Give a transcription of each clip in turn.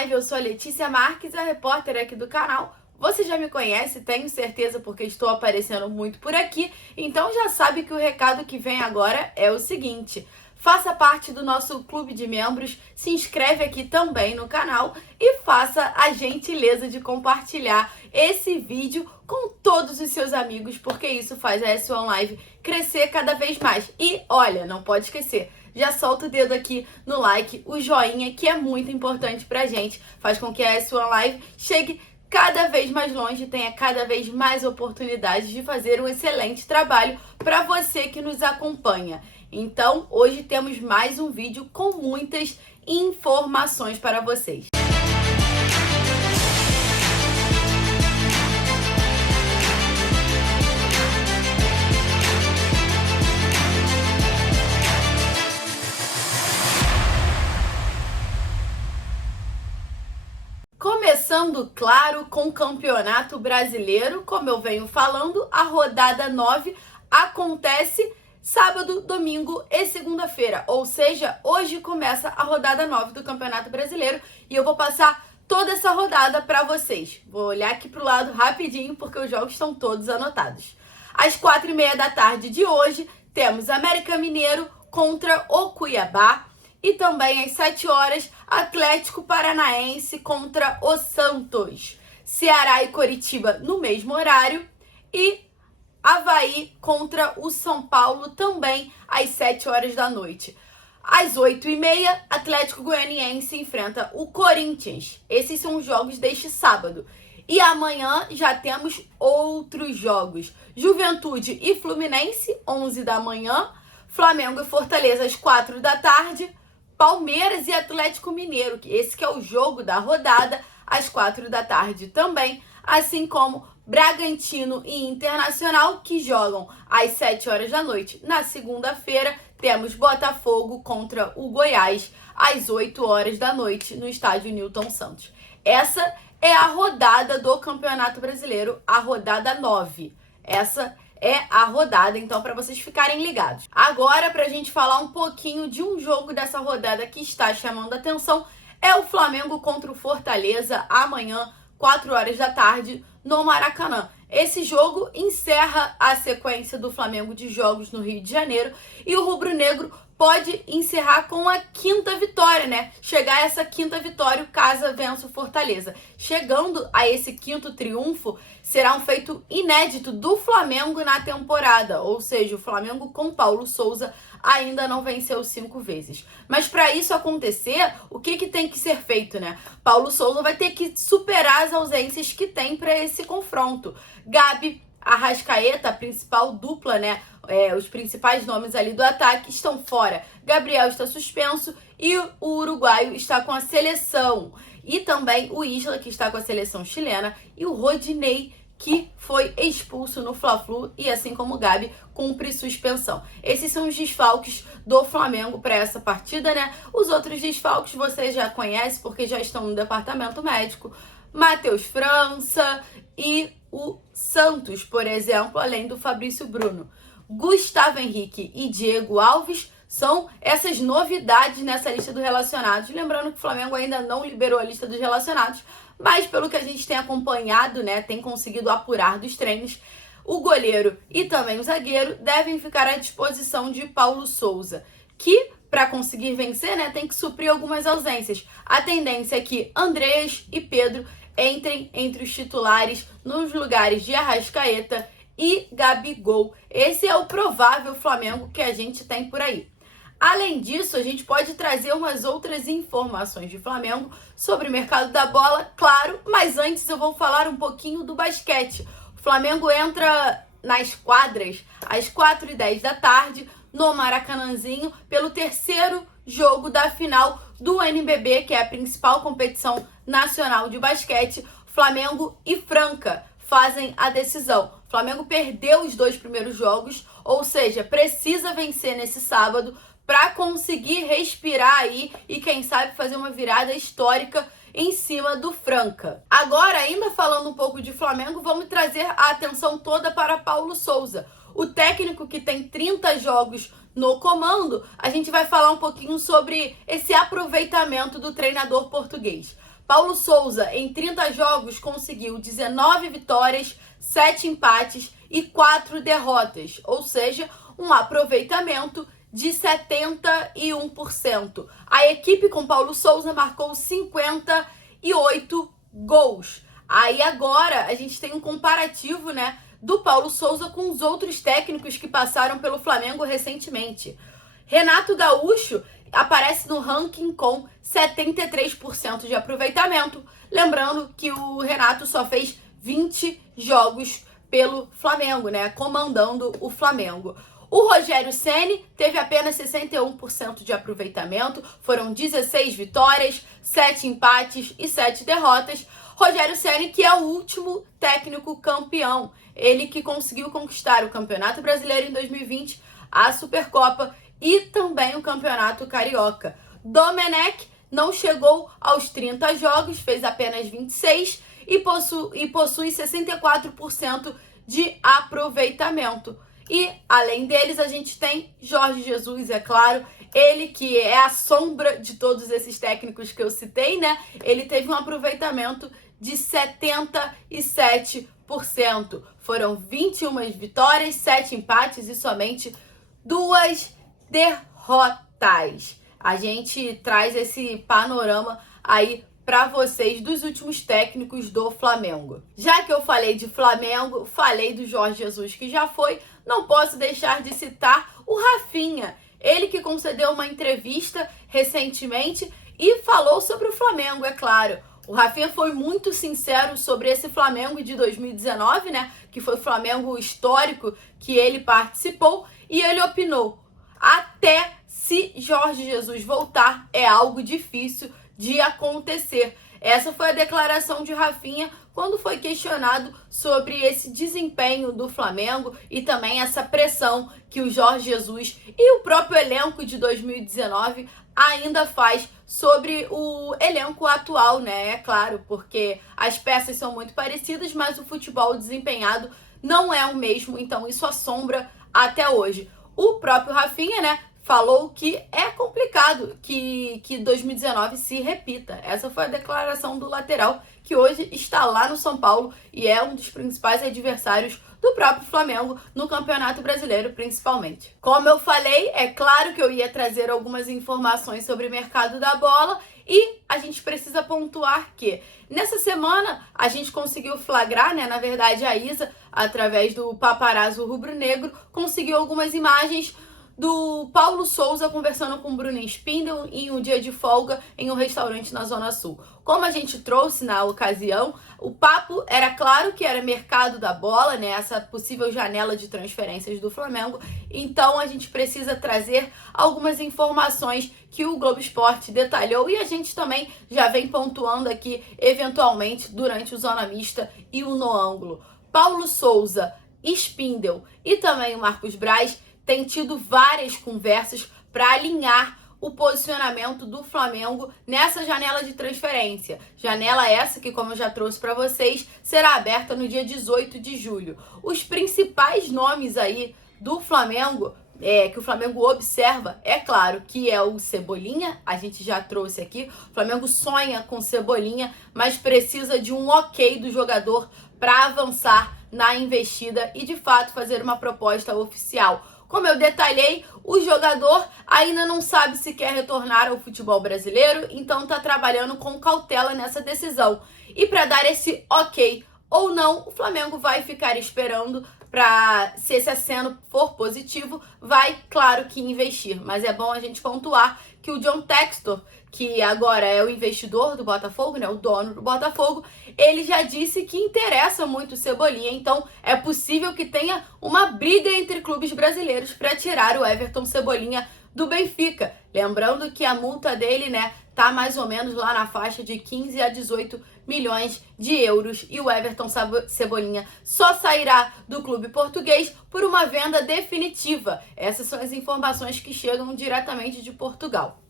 Live, eu sou a Letícia Marques, a repórter aqui do canal. Você já me conhece, tenho certeza, porque estou aparecendo muito por aqui, então já sabe que o recado que vem agora é o seguinte: faça parte do nosso clube de membros, se inscreve aqui também no canal e faça a gentileza de compartilhar esse vídeo com todos os seus amigos, porque isso faz a S1 Live crescer cada vez mais. E olha, não pode esquecer, já solta o dedo aqui no like, o joinha, que é muito importante pra gente, faz com que a S1 Live chegue cada vez mais longe, tenha cada vez mais oportunidades de fazer um excelente trabalho para você que nos acompanha. Então, hoje temos mais um vídeo com muitas informações para vocês. Começando, claro, com o Campeonato Brasileiro, como eu venho falando, a rodada 9 acontece sábado, domingo e segunda-feira, ou seja, hoje começa a rodada 9 do Campeonato Brasileiro e eu vou passar toda essa rodada para vocês. Vou olhar aqui pro lado rapidinho porque os jogos estão todos anotados. Às 4h30 da tarde de hoje, temos América Mineiro contra o Cuiabá. E também às 7 horas, Atlético Paranaense contra o Santos. Ceará e Coritiba no mesmo horário. E Avaí contra o São Paulo também às 7 horas da noite. Às 8h30, Atlético Goianiense enfrenta o Corinthians. Esses são os jogos deste sábado. E amanhã já temos outros jogos. Juventude e Fluminense, 11 da manhã. Flamengo e Fortaleza às 4 da tarde. Palmeiras e Atlético Mineiro, esse que é o jogo da rodada, às 4 da tarde também, assim como Bragantino e Internacional, que jogam às 7 horas da noite. Na segunda-feira, temos Botafogo contra o Goiás, às 8 horas da noite, no estádio Newton Santos. Essa é a rodada do Campeonato Brasileiro, a rodada 9. Essa é a rodada, então, para vocês ficarem ligados. Agora, para a gente falar um pouquinho de um jogo dessa rodada que está chamando a atenção, é o Flamengo contra o Fortaleza, amanhã, 4 horas da tarde, no Maracanã. Esse jogo encerra a sequência do Flamengo de jogos no Rio de Janeiro e o rubro-negro pode encerrar com a 5ª vitória, né? Chegar a essa 5ª vitória caso vença o Fortaleza. Chegando a esse 5º triunfo, será um feito inédito do Flamengo na temporada. Ou seja, o Flamengo com Paulo Souza ainda não venceu 5 vezes. Mas para isso acontecer, o que tem que ser feito, né? Paulo Souza vai ter que superar as ausências que tem para esse confronto. Gabi, Arrascaeta, a principal dupla, né? Os principais nomes ali do ataque estão fora. Gabriel está suspenso e o uruguaio está com a seleção. E também o Isla, que está com a seleção chilena, e o Rodinei, que foi expulso no Fla-Flu e, assim como o Gabi, cumpre suspensão. Esses são os desfalques do Flamengo para essa partida, né? Os outros desfalques vocês já conhecem porque já estão no departamento médico. Matheus França e o Santos, por exemplo, além do Fabrício Bruno. Gustavo Henrique e Diego Alves são essas novidades nessa lista dos relacionados. Lembrando que o Flamengo ainda não liberou a lista dos relacionados, mas pelo que a gente tem acompanhado, né, tem conseguido apurar dos treinos, o goleiro e também o zagueiro devem ficar à disposição de Paulo Souza, que para conseguir vencer, né, tem que suprir algumas ausências. A tendência é que Andreas e Pedro entrem entre os titulares nos lugares de Arrascaeta e Gabigol. Esse é o provável Flamengo que a gente tem por aí. Além disso, a gente pode trazer umas outras informações de Flamengo sobre o mercado da bola, claro, mas antes eu vou falar um pouquinho do basquete. O Flamengo entra nas quadras às 4h10 da tarde, no Maracanãzinho, pelo 3º jogo da final do NBB, que é a principal competição nacional de basquete. Flamengo e Franca fazem a decisão. O Flamengo perdeu os 2 primeiros jogos, ou seja, precisa vencer nesse sábado para conseguir respirar aí e, quem sabe, fazer uma virada histórica em cima do Franca. Agora, ainda falando um pouco de Flamengo, vamos trazer a atenção toda para Paulo Souza. O técnico que tem 30 jogos no comando, a gente vai falar um pouquinho sobre esse aproveitamento do treinador português. Paulo Souza, em 30 jogos, conseguiu 19 vitórias, 7 empates e 4 derrotas, ou seja, um aproveitamento de 71%. A equipe com Paulo Souza marcou 58 gols. Aí agora a gente tem um comparativo, né, do Paulo Souza com os outros técnicos que passaram pelo Flamengo recentemente. Renato Gaúcho aparece no ranking com 73% de aproveitamento. Lembrando que o Renato só fez 20 jogos pelo Flamengo, né, comandando o Flamengo. O Rogério Ceni teve apenas 61% de aproveitamento, foram 16 vitórias, 7 empates e 7 derrotas. Rogério Ceni, que é o último técnico campeão, ele que conseguiu conquistar o Campeonato Brasileiro em 2020, a Supercopa e também o Campeonato Carioca. Domenech não chegou aos 30 jogos, fez apenas 26 e possui 64% de aproveitamento. E, além deles, a gente tem Jorge Jesus, é claro, ele que é a sombra de todos esses técnicos que eu citei, né? Ele teve um aproveitamento de 77%. Foram 21 vitórias, 7 empates e somente 2 derrotas. A gente traz esse panorama aí para vocês dos últimos técnicos do Flamengo. Já que eu falei de Flamengo, falei do Jorge Jesus que já foi, não posso deixar de citar o Rafinha. Ele que concedeu uma entrevista recentemente e falou sobre o Flamengo, é claro. O Rafinha foi muito sincero sobre esse Flamengo de 2019, né? Que foi o Flamengo histórico que ele participou. E ele opinou: até se Jorge Jesus voltar, é algo difícil de acontecer. Essa foi a declaração de Rafinha quando foi questionado sobre esse desempenho do Flamengo e também essa pressão que o Jorge Jesus e o próprio elenco de 2019 ainda faz sobre o elenco atual, né? É claro, porque as peças são muito parecidas, mas o futebol desempenhado não é o mesmo, então isso assombra até hoje. O próprio Rafinha, né, falou que é complicado que 2019 se repita. Essa foi a declaração do lateral, que hoje está lá no São Paulo e é um dos principais adversários do próprio Flamengo no Campeonato Brasileiro, principalmente. Como eu falei, é claro que eu ia trazer algumas informações sobre o mercado da bola e a gente precisa pontuar que nessa semana a gente conseguiu flagrar, né? Na verdade, a Isa, através do Paparazzo Rubro-Negro, conseguiu algumas imagens do Paulo Souza conversando com Bruno Spindel em um dia de folga em um restaurante na Zona Sul. Como a gente trouxe na ocasião, o papo era claro que era mercado da bola, né? Essa possível janela de transferências do Flamengo. Então a gente precisa trazer algumas informações que o Globo Esporte detalhou e a gente também já vem pontuando aqui eventualmente durante o Zona Mista e o No Ângulo. Paulo Souza, Spindel e também o Marcos Braz tem tido várias conversas para alinhar o posicionamento do Flamengo nessa janela de transferência. Janela essa que, como eu já trouxe para vocês, será aberta no dia 18 de julho. Os principais nomes aí do Flamengo, que o Flamengo observa, é claro que é o Cebolinha, a gente já trouxe aqui. O Flamengo sonha com Cebolinha, mas precisa de um ok do jogador para avançar na investida e de fato fazer uma proposta oficial. Como eu detalhei, o jogador ainda não sabe se quer retornar ao futebol brasileiro, então está trabalhando com cautela nessa decisão. E para dar esse ok ou não, o Flamengo vai ficar esperando para, se esse aceno for positivo, vai, claro que investir. Mas é bom a gente pontuar que o John Textor, que agora é o investidor do Botafogo, né, o dono do Botafogo, ele já disse que interessa muito o Cebolinha, então é possível que tenha uma briga entre clubes brasileiros para tirar o Everton Cebolinha do Benfica. Lembrando que a multa dele, né, tá mais ou menos lá na faixa de 15 a 18 milhões de euros e o Everton Cebolinha só sairá do clube português por uma venda definitiva. Essas são as informações que chegam diretamente de Portugal.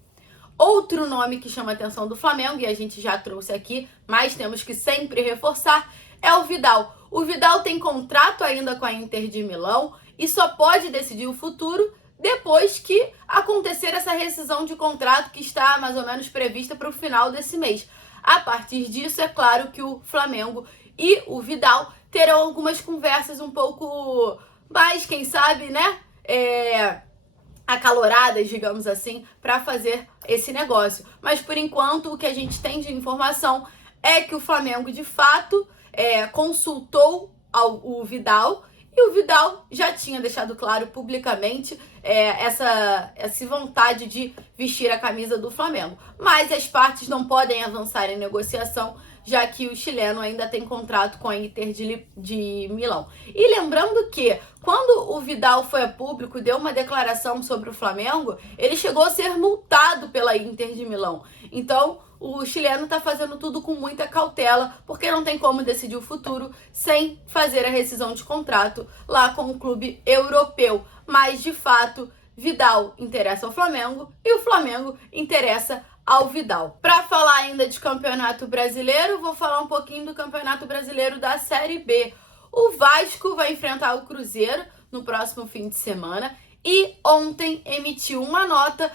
Outro nome que chama a atenção do Flamengo, e a gente já trouxe aqui, mas temos que sempre reforçar, é o Vidal. O Vidal tem contrato ainda com a Inter de Milão e só pode decidir o futuro depois que acontecer essa rescisão de contrato que está mais ou menos prevista para o final desse mês. A partir disso, é claro que o Flamengo e o Vidal terão algumas conversas um pouco mais, quem sabe, né? Acaloradas, digamos assim, para fazer esse negócio. Mas por enquanto o que a gente tem de informação é que o Flamengo de fato consultou o Vidal, e o Vidal já tinha deixado claro publicamente essa vontade de vestir a camisa do Flamengo. Mas as partes não podem avançar em negociação, já que o chileno ainda tem contrato com a Inter de Milão. E lembrando que, quando o Vidal foi a público e deu uma declaração sobre o Flamengo, ele chegou a ser multado pela Inter de Milão. Então, o chileno está fazendo tudo com muita cautela, porque não tem como decidir o futuro sem fazer a rescisão de contrato lá com o clube europeu. Mas, de fato, Vidal interessa ao Flamengo e o Flamengo interessa ao Vidal. Para falar ainda de Campeonato Brasileiro, vou falar um pouquinho do Campeonato Brasileiro da Série B. O Vasco vai enfrentar o Cruzeiro no próximo fim de semana e ontem emitiu uma nota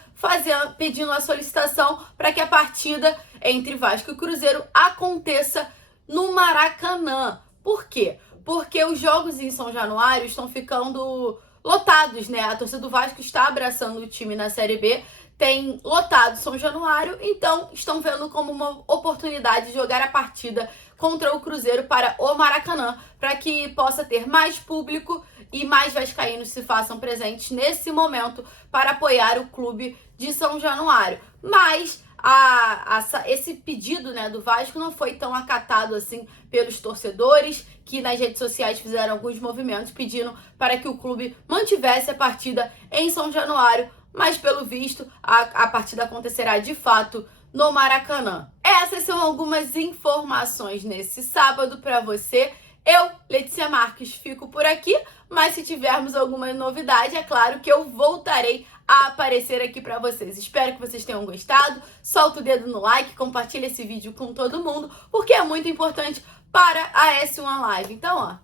pedindo a solicitação para que a partida entre Vasco e Cruzeiro aconteça no Maracanã. Por quê? Porque os jogos em São Januário estão ficando lotados, né? A torcida do Vasco está abraçando o time na Série B, tem lotado São Januário, então estão vendo como uma oportunidade de jogar a partida contra o Cruzeiro para o Maracanã, para que possa ter mais público e mais vascaínos se façam presentes nesse momento para apoiar o clube de São Januário. Mas esse pedido, né, do Vasco não foi tão acatado assim pelos torcedores, que nas redes sociais fizeram alguns movimentos pedindo para que o clube mantivesse a partida em São Januário, mas pelo visto a partida acontecerá de fato no Maracanã. Essas são algumas informações nesse sábado para você. Eu, Letícia Marques, fico por aqui, mas se tivermos alguma novidade, é claro que eu voltarei a aparecer aqui para vocês. Espero que vocês tenham gostado. Solta o dedo no like, compartilha esse vídeo com todo mundo, porque é muito importante para a S1 Live. Então,